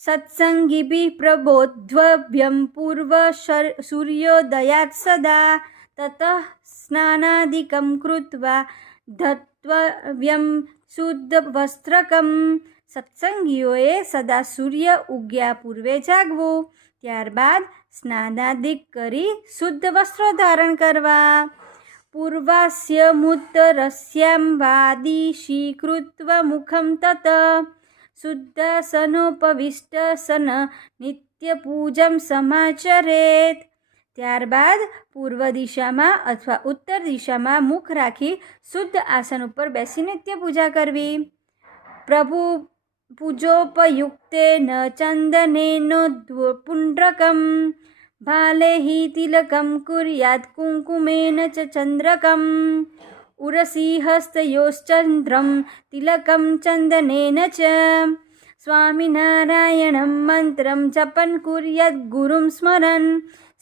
સત્સંગીભિः પ્રબોધવ્યમ પૂર્વ સૂર્યોદયાत् સદા તતઃ સ્નાનાદિકં કૃત્વા ધત્વવ્યમ શુદ્ધ વસ્ત્રકમ સત્સંગીઓએ સદા સૂર્ય ઉગ્યા પૂર્વે જાગવું ત્યારબાદ સ્નાનાદિક કરી શુદ્ધ વસ્ત્રો ધારણ કરવા। પૂર્વાસ્ય મુત્તરસ્યામ વાદીશી કૃત્વ મુખમ તત। શુદ્ધાસનોપવિષ્ટસન નિત્યપૂજમ સમાચરેત ત્યારબાદ પૂર્વ દિશામાં અથવા ઉત્તર દિશામાં મુખ રાખી શુદ્ધ આસન ઉપર બેસી નિત્ય પૂજા કરવી પ્રભુ પૂજોપયુક્તેન ચંદનેનોદ્વપુંડ્રકમ ભાલેઃ તિલકમ કુર્યાત કુંકુમેન ચંદ્રકમ ઉરસી तिलकं ચંદનેન ચ સ્વામિનારાયણમ મંત્રમ જપન કુર્યાત ગુરુમ સ્મરણ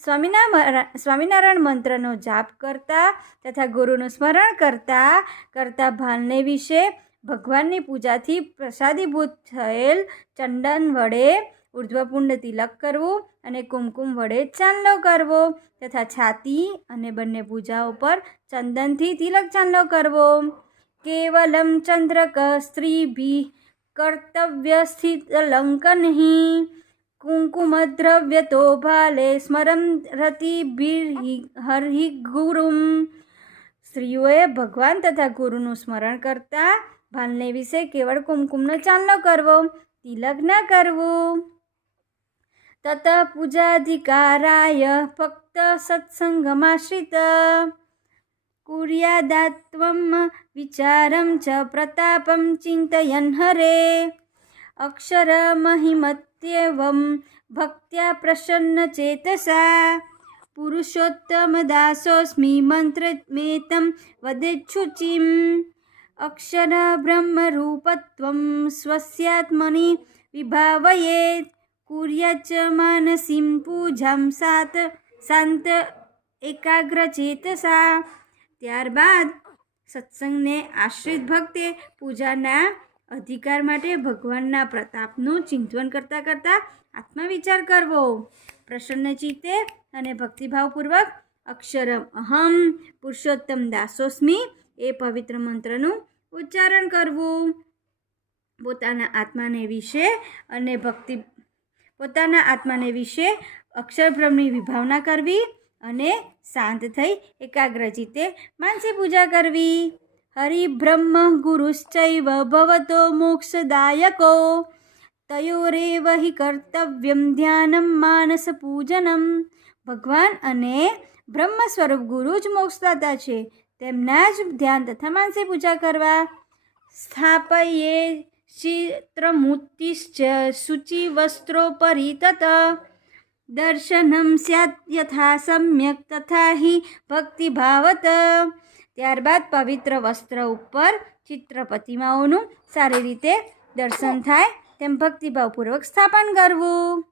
સ્વામિના સ્વામિનારાયણ મંત્રનો જાપ કરતા તથા ગુરુનું સ્મરણ કરતા કરતા ભાલને વિશે ભગવાનની પૂજાથી પ્રસાદીભૂત થયેલ ચંદન વડે ઉર્ધ્વપુંડ તિલક કરવું અને કુમકુમ વડે ચાંદલો કરવો તથા છાતી અને બંને પૂજાઓ પર ચંદનથી તિલક ચાંદલો કરવો. કેવલમ ચંદ્રક સ્ત્રીભી કર્તવ્ય સ્થિત લંકનહી કુંકુમદ્રવ્યતો ભાલે સ્મરમ રતિભિર્હિ હરિ ગુરુમ. સ્ત્રીઓએ ભગવાન તથા ગુરુનું સ્મરણ કરતા ભાલને વિશે કેવળ કુમકુમનો ચાંદલો કરવો, તિલક ન કરવું. તત પૂજાધિકારાય ફક્ત સત્સંગમાશ્રિત કુર્યાદાત્વમ વિચારમ ચ પ્રતાપમ ચિંતયન હરે અક્ષરમહિમત્યવમ ભક્ત્યા પ્રસન્ન ચેતસા પુરુષોત્તમ દાસોસ્મિ મંત્ર મેતમ વદેચ્છુચિમ અક્ષર બ્રહ્મરૂપત્વમ સ્વસ્યાત્મની વિભાવયેત કુર્યાચ માનસીં પૂજાં સાત શાંત એકાગ્રચેતસા ત્યારબાદ સત્સંગને આશ્રિત ભક્તે પૂજાના અધિકાર માટે ભગવાનના પ્રતાપનું ચિંતન કરતાં કરતાં આત્મવિચાર કરવો. પ્રસન્ન ચિત્તે અને ભક્તિભાવપૂર્વક અક્ષરમ અહમ પુરુષોત્તમ દાસોસ્મી એ પવિત્ર મંત્રનું ઉચ્ચારણ કરવું. પોતાના આત્માને વિશે અને ભક્તિ પોતાના આત્માને વિશે અક્ષરભ્રમની વિભાવના કરવી અને શાંત થઈ એકાગ્રચિત્તે માનસી પૂજા કરવી. હરિબ્રહ્મ ગુરુશ્ચૈવ ભવતો મોક્ષદાયકો. તયોરેવ હિ કર્તવ્યમ ધ્યાનમ માનસ પૂજનમ. ભગવાન અને બ્રહ્મ સ્વરૂપ ગુરુ જ મોક્ષદાતા છે. તેમના જ ધ્યાન તથા માનસી પૂજા કરવા. સ્થાપયે શુચિવસ્ત્રોપરી તત દર્શનમ સ્યાત યથા સમ્યક તથા હિ ભક્તિભાવત ત્યારબાદ પવિત્ર વસ્ત્ર ઉપર ચિત્ર પ્રતિમાઓનું સારી રીતે દર્શન થાય તેમ ભક્તિભાવપૂર્વક સ્થાપન કરવું